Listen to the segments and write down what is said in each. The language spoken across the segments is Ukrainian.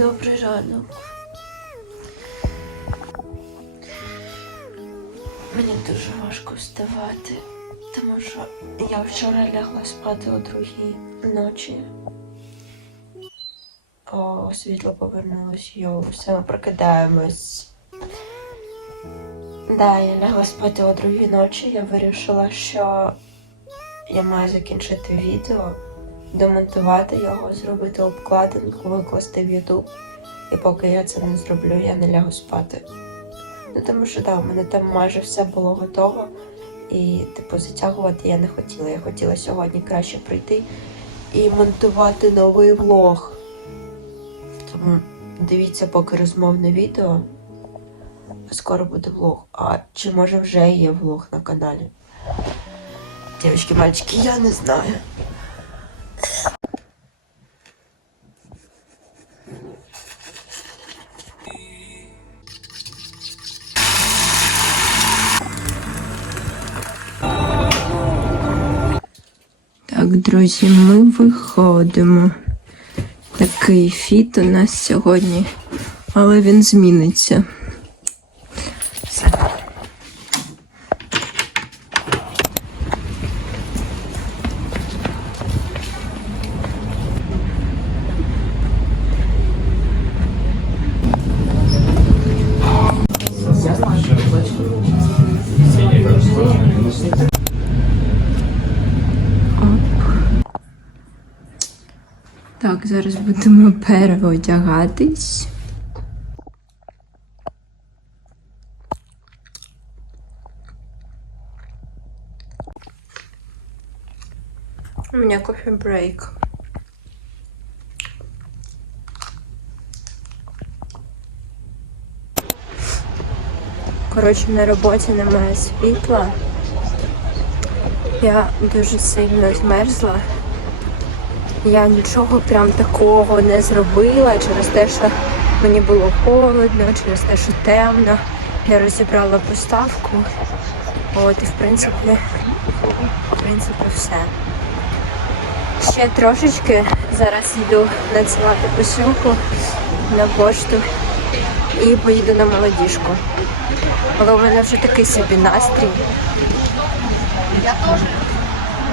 Добрий ранок. Мені дуже важко вставати, тому що я вчора лягла спати о другій ночі. О, світло повернулось, йоу, все ми прокидаємось. Да, я лягла спати о другій ночі. Я вирішила, що я маю закінчити відео, демонтувати його, зробити обкладинку, викласти в YouTube. І поки я це не зроблю, я не лягу спати. Ну тому що так, у мене там майже все було готово. І, типу, затягувати я не хотіла. Я хотіла сьогодні краще прийти і монтувати новий влог. Тому дивіться поки розмовне відео. Скоро буде влог. А чи може вже є влог на каналі? Дівчатки, мальчики, я не знаю. Друзі, ми виходимо. Такий фіт у нас сьогодні, але він зміниться. Так, зараз будемо переодягатись. У меня кофе брейк. Коротше, на роботі немає світла. Я дуже сильно змерзла. Я нічого прям такого не зробила через те, що мені було холодно, через те, що темно. Я розібрала поставку. От і в принципі, в принципі, все. Ще трошечки зараз йду надсилати посилку на пошту і поїду на молодіжку. Але у мене вже такий собі настрій.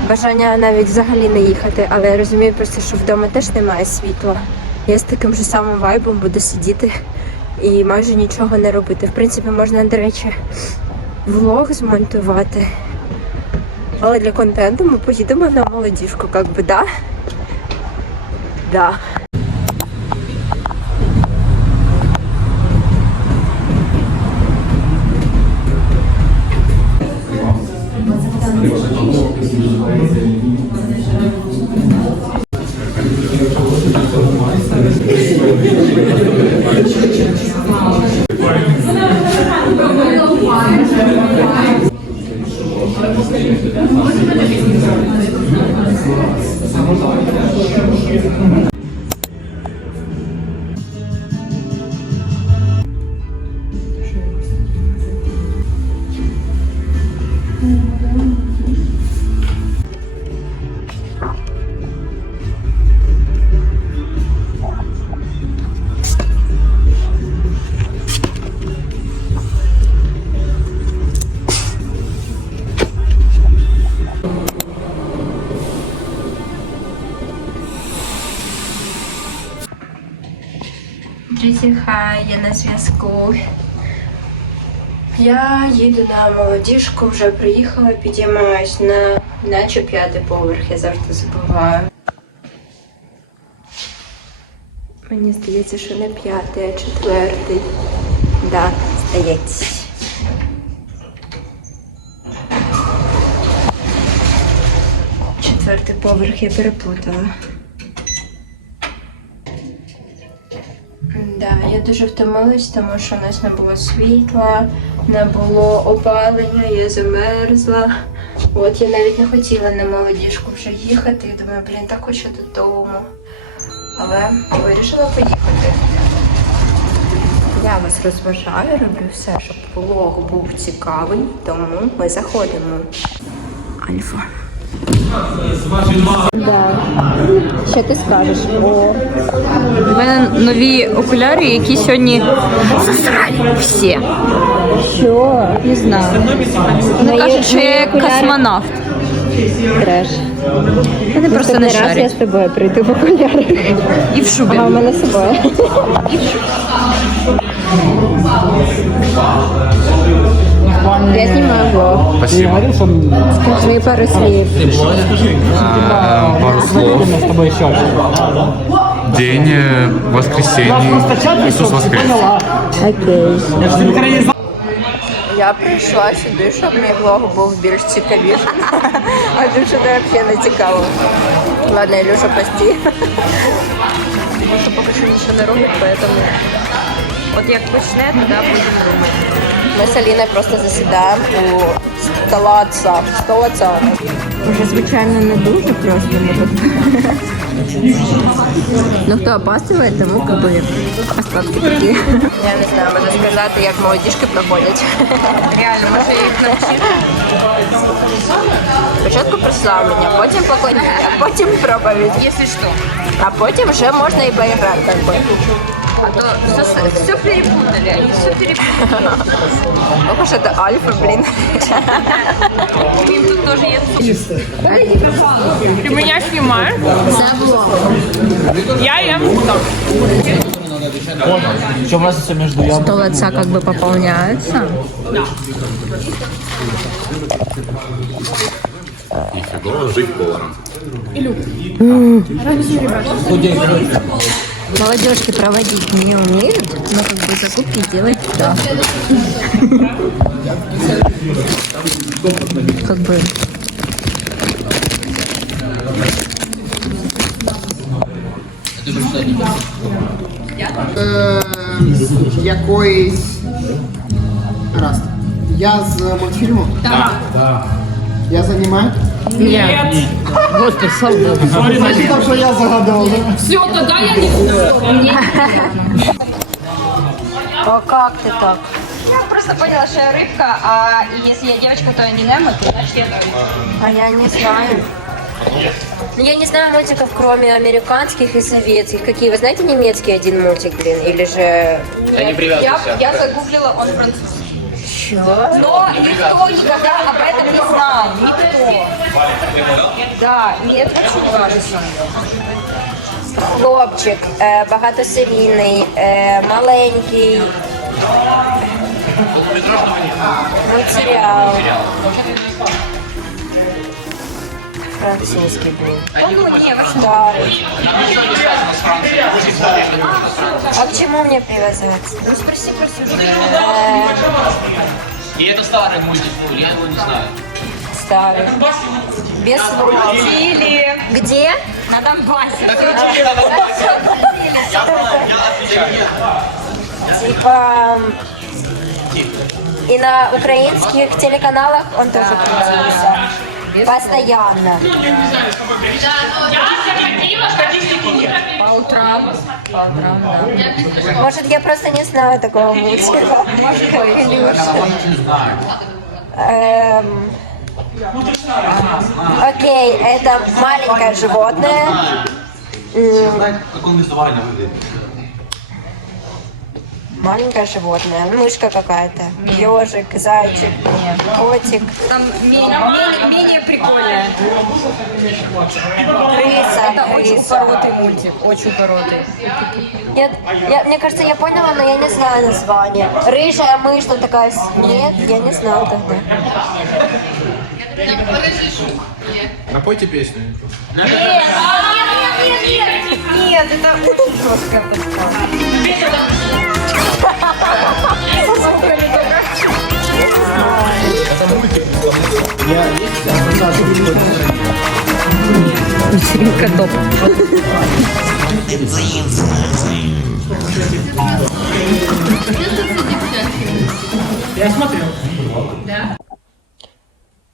Бажання навіть взагалі не їхати, але я розумію просто, що вдома теж немає світла. Я з таким же самим вайбом буду сидіти і майже нічого не робити. В принципі, можна, до речі, влог змонтувати. Але для контенту ми поїдемо на молодіжку, як би, да? Да. Друзі, хай, я на зв'язку. Я їду на молодіжку, вже приїхала, підіймаюсь на наче п'ятий поверх, я завжди забуваю. Мені здається, що не п'ятий, а четвертий. Да, здається. Четвертий поверх я переплутала. Да, я дуже втомилась, тому що у нас не було світла, не було опалення, я замерзла. От я навіть не хотіла на молодіжку вже їхати. Я думаю, блін, так хочу додому. Але вирішила поїхати. Я вас розважаю, роблю все, щоб влог був цікавий, тому ми заходимо. Альфа. Що ти скажеш? О, У мене нові окуляри, які сьогодні засрали всі. що? Не знаю. Вони кажуть, що я як космонавт. Треш. Вони просто не Наступний раз я шарять. з тобою прийду в окулярах. І в шубі. А у мене з собою. Я знімаю влог. Спасибо. Скажи пару слів. А, Пару слов. День э, воскресенья. Иисус воскрес. Окей. Я прийшла сюди, щоб мій влог був більш цікавішим. А Ілюша не взагалі не цікаво. Ладно, Ілюша постій. Тому що поки що нічого не робить, поэтому от як почне, тоді будемо думати. Ми з Аліною просто засідаємо у столаца. Столаца. Уже, звичайно, не дуже просто, ну тут. Ну, хто опаздує, тому как бы остатки такі. Я не знаю, можна сказати, як молодіжки проходять. Реально, може я їх навчити. Спочатку прославлення, потім поклоніння, потім проповідь. Якщо що. А потім вже можна і поіграти, так би. А то все, все перепутали, они все перепутали. Ох уж это альфа, блин. Им тут тоже есть. Ты меня снимаешь? Я ем. Стол отца как бы пополняется. Нифига, жить поваром. Молодежки проводить не умеют, но как бы закупки делать да. Как бы якоїсь. Раз. Я з мультфільму? Так. Я займаю? Нет. Значить, що я загадував. да? Все, тогда я не А как ты так? Я просто поняла, что я рыбка, а если я девочка, то я не Немо, то значит я А я не знаю. Я не знаю мультиков, кроме американских и советских. Какие? Вы знаете немецкий один мультик, блин? Или же... Я, я загуглила, он французский. Чё? Но никто никогда об этом не знал. Никто. Да, и это очень важно. Хлопчик, е, багатосерійний, е, маленький. Мультсеріал. Французький був. Ну, не, вообще. Старый. А к чему мне привязываться? Ну, спроси про сюжет. Э, И это старый мультик был, я его не знаю. старый. Без слов. Или Где? на Донбассе. Типа... И на украинских телеканалах он тоже крутился. Постоянно. По утрам. По утрам, да. Может, я просто не знаю такого мультика. Илюша. Эм, Окей, это маленькое животное. Как он визуально выглядит? Маленькое животное. Мышка какая-то. Ежик, зайчик, котик, Там менее, менее, менее прикольное. крыса. Это очень упоротый мультик, очень упоротый. Нет, я, мне кажется, я поняла, но я не знаю название. Рыжая мышь, что такая? с- Нет, я не знаю тогда. Напойте песню. Нет, это очень жесткая подстава. Вечеринка топ. Я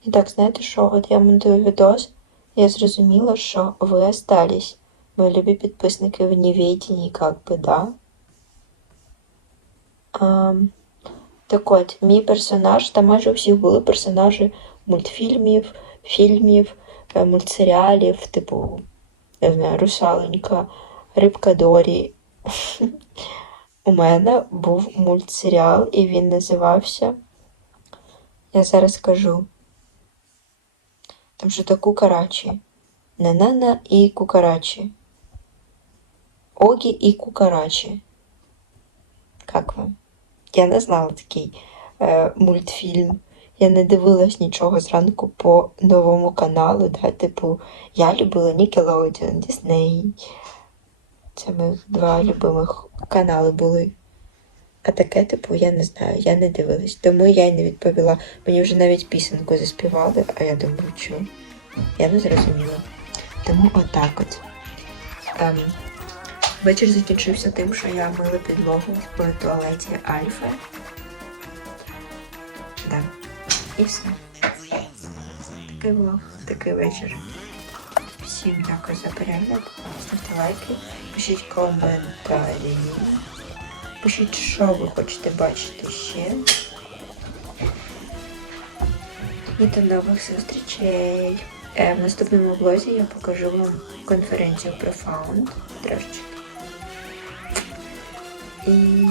І так, знаєте що, от я монтую відос, я зрозуміла, що ви остались. Мої любі підписники в неведенні, как би, да? Ем, так от, мій персонаж, там майже у всіх були персонажі мультфільмів, фільмів, е, мультсеріалів, типу, не знаю, Русаленька, Рибка Дорі. У мене був мультсеріал, і він називався. Я зараз скажу. Там що то Кукарачі. Нанана і Кукарачі. Огі і Кукарачі. Как вам? Я не знала такий е, мультфільм. Я не дивилась нічого зранку по новому каналу. Да? Типу, я любила Nickelodeon, Disney. Це моїх два любимих канали були. А таке, типу, я не знаю, я не дивилась. Тому я й не відповіла. Мені вже навіть пісеньку заспівали, а я думаю, що я не зрозуміла. Тому отак от. Ем, вечір закінчився тим, що я мила підлогу в туалеті Альфа. І все. Такий влог, такий вечір. Всім дякую за перегляд. Ставте лайки, пишіть коментарі. Пишіть, що ви хочете бачити ще. І до нових зустрічей. Е, в наступному влозі я покажу вам конференцію про фаунд трошечки. І